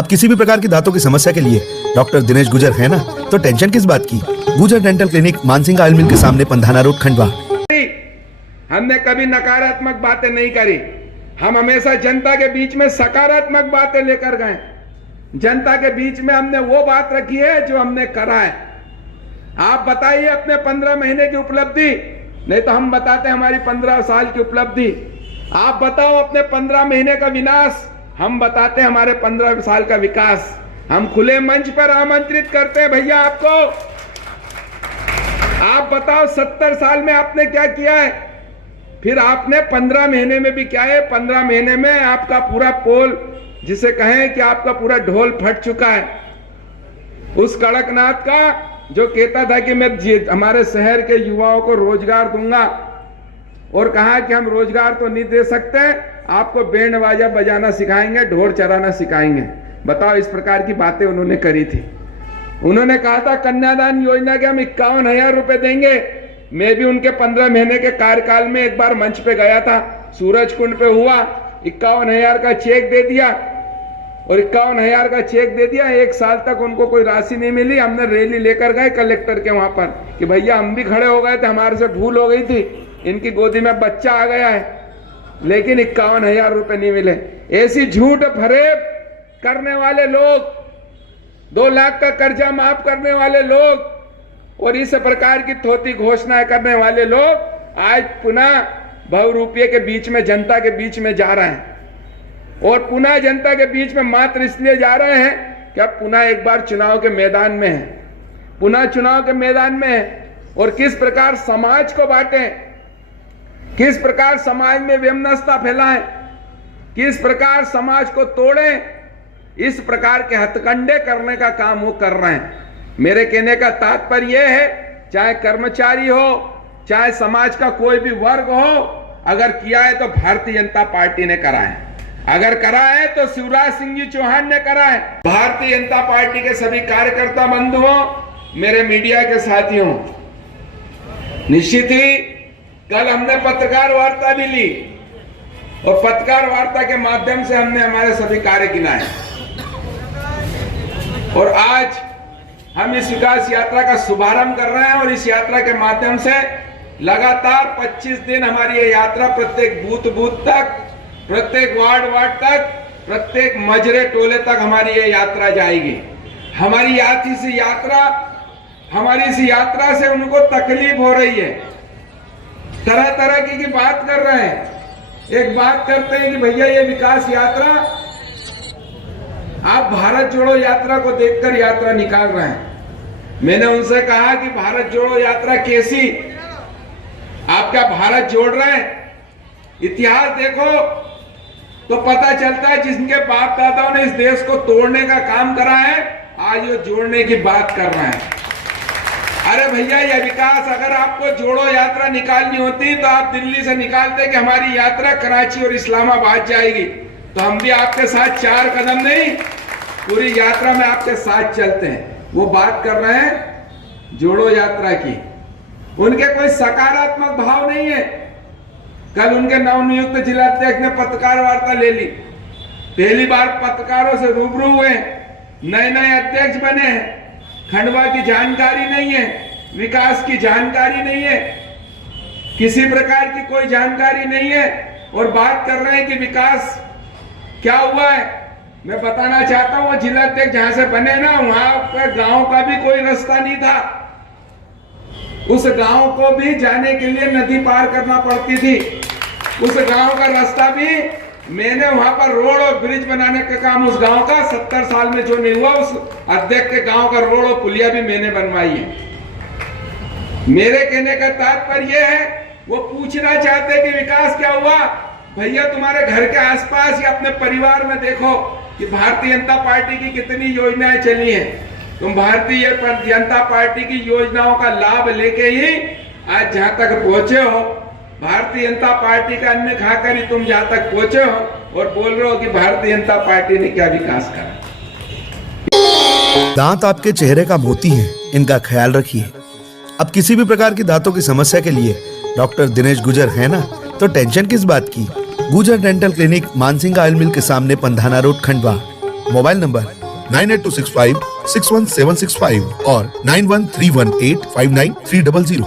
अब किसी भी प्रकार की दांतों की समस्या के लिए डॉक्टर दिनेश गुजर है ना, तो टेंशन किस बात की। गुजर डेंटल क्लिनिक, मानसिंह ऑयल मिल के सामने, पंधाना रोड, खंडवा। हमने कभी नकारात्मक बातें नहीं करी। हम हमेशा जनता के बीच में सकारात्मक बातें लेकर गए। जनता के बीच में हमने वो बात रखी है जो हमने करा है। आप बताइए अपने 15 महीने की उपलब्धि, नहीं तो हम बताते हैं हमारी 15 साल की उपलब्धि। आप बताओ अपने 15 महीने का विनाश, हम बताते हैं हमारे 15 साल का विकास। हम खुले मंच पर आमंत्रित करते हैं भैया आपको। आप बताओ 70 साल में आपने क्या किया है, फिर आपने 15 महीने में भी क्या है। 15 महीने में आपका पूरा पोल, जिसे कहें कि आपका पूरा ढोल फट चुका है। उस कड़कनाथ का जो कहता था कि मैं हमारे शहर के युवाओं को रोजगार दूंगा, और कहा कि हम रोजगार तो नहीं दे सकते, आपको बैंड बाजा बजाना सिखाएंगे, ढोल चराना सिखाएंगे। बताओ, इस प्रकार की बातें उन्होंने करी थी। उन्होंने कहा था कन्यादान योजना के हम 51,000 रुपए देंगे। मैं भी उनके 15 महीने के कार्यकाल में एक बार मंच पे गया था, सूरज कुंड पे हुआ, 51,000 का चेक दे दिया, और 51,000 का चेक दे दिया। 1 साल तक उनको कोई राशि नहीं मिली। हमने रैली लेकर गए कलेक्टर के वहां पर कि भैया हम भी खड़े हो गए थे, हमारे से भूल हो गई थी, इनकी गोदी में बच्चा आ गया है, लेकिन 51,000 रुपए नहीं मिले। ऐसी झूठ फरेब करने वाले लोग, 2 लाख का कर्जा माफ करने वाले लोग, और इस प्रकार की थोती घोषणाएं करने वाले लोग आज पुनः बहुरूपये के बीच में, जनता के बीच में जा रहे हैं। और पुनः जनता के बीच में मात्र इसलिए जा रहे हैं कि अब पुनः एक बार चुनाव के मैदान में है, पुनः चुनाव के मैदान में है। और किस प्रकार समाज को बांटें, किस प्रकार समाज में वैमनस्यता फैलाएं, किस प्रकार समाज को तोड़ें, इस प्रकार के हथकंडे करने का काम वो कर रहे हैं। मेरे कहने का तात्पर्य यह है, चाहे कर्मचारी हो, चाहे समाज का कोई भी वर्ग हो, अगर किया है तो भारतीय जनता पार्टी ने करा है, अगर करा है तो शिवराज सिंह जी चौहान ने करा है। भारतीय जनता पार्टी के सभी कार्यकर्ता बंधुओं, मेरे मीडिया के साथियों, निश्चित ही कल हमने पत्रकार वार्ता भी ली, और पत्रकार वार्ता के माध्यम से हमने हमारे सभी कार्य गिनाए, और आज हम इस विकास यात्रा का शुभारंभ कर रहे हैं। और इस यात्रा के माध्यम से लगातार 25 दिन हमारी ये यात्रा प्रत्येक बूथ तक, प्रत्येक वार्ड तक, प्रत्येक मजरे टोले तक हमारी ये यात्रा जाएगी। हमारी इस यात्रा से उनको तकलीफ हो रही है, तरह तरह की बात कर रहे हैं। एक बात करते हैं कि भैया ये विकास यात्रा, आप भारत जोड़ो यात्रा को देखकर यात्रा निकाल रहे हैं। मैंने उनसे कहा कि भारत जोड़ो यात्रा कैसी, आप क्या भारत जोड़ रहे हैं? इतिहास देखो तो पता चलता है, जिनके बाप दादाओं ने इस देश को तोड़ने का काम करा है, आज वो जोड़ने की बात कर रहे हैं। अरे भैया, यह विकास अगर आपको जोड़ो यात्रा निकालनी होती तो आप दिल्ली से निकालते कि हमारी यात्रा कराची और इस्लामाबाद जाएगी, तो हम भी आपके साथ 4 कदम नहीं, पूरी यात्रा में आपके साथ चलते हैं। वो बात कर रहे हैं जोड़ो यात्रा की, उनके कोई सकारात्मक भाव नहीं है। कल उनके नवनियुक्त जिलाध्यक्ष ने पत्रकार वार्ता ले ली, पहली बार पत्रकारों से रूबरू हुए, नए अध्यक्ष बने हैं, खंडवा की जानकारी नहीं है, विकास की जानकारी नहीं है, किसी प्रकार की कोई जानकारी नहीं है, और बात कर रहे हैं कि विकास क्या हुआ है। मैं बताना चाहता हूं, वो जिलाध्यक्ष जहां से बने ना, वहां पर गांव का भी कोई रास्ता नहीं था। उस गांव को भी जाने के लिए नदी पार करना पड़ती थी। उस गांव का रास्ता भी मैंने, वहां पर रोड और ब्रिज बनाने का काम उस गांव का 70 साल में जो नहीं हुआ, उस अध्यक्ष के गांव का रोड और पुलिया भी मैंने बनवाई है। मेरे कहने का तात्पर्य यह है, वो पूछना चाहते कि विकास क्या हुआ। भैया, तुम्हारे घर के आसपास या अपने परिवार में देखो कि भारतीय जनता पार्टी की कितनी योजनाएं चली हैं। तुम भारतीय जनता पार्टी की योजनाओं का लाभ लेके ही आज जहां तक पहुंचे हो, भारतीय जनता पार्टी का अन्न खाकर ही तुम जहां तक पहुंचे हो, और बोल रहे हो कि भारतीय जनता पार्टी ने क्या विकास करा। दांत आपके चेहरे का मोती है, इनका ख्याल रखिए। अब किसी भी प्रकार की दांतों की समस्या के लिए डॉक्टर दिनेश गुजर है ना, तो टेंशन किस बात की। गुजर डेंटल क्लिनिक, मानसिंह ऑयल मिल के सामने, Pandhana road, Khandwa. Mobile number 9826561765 और 9131859300।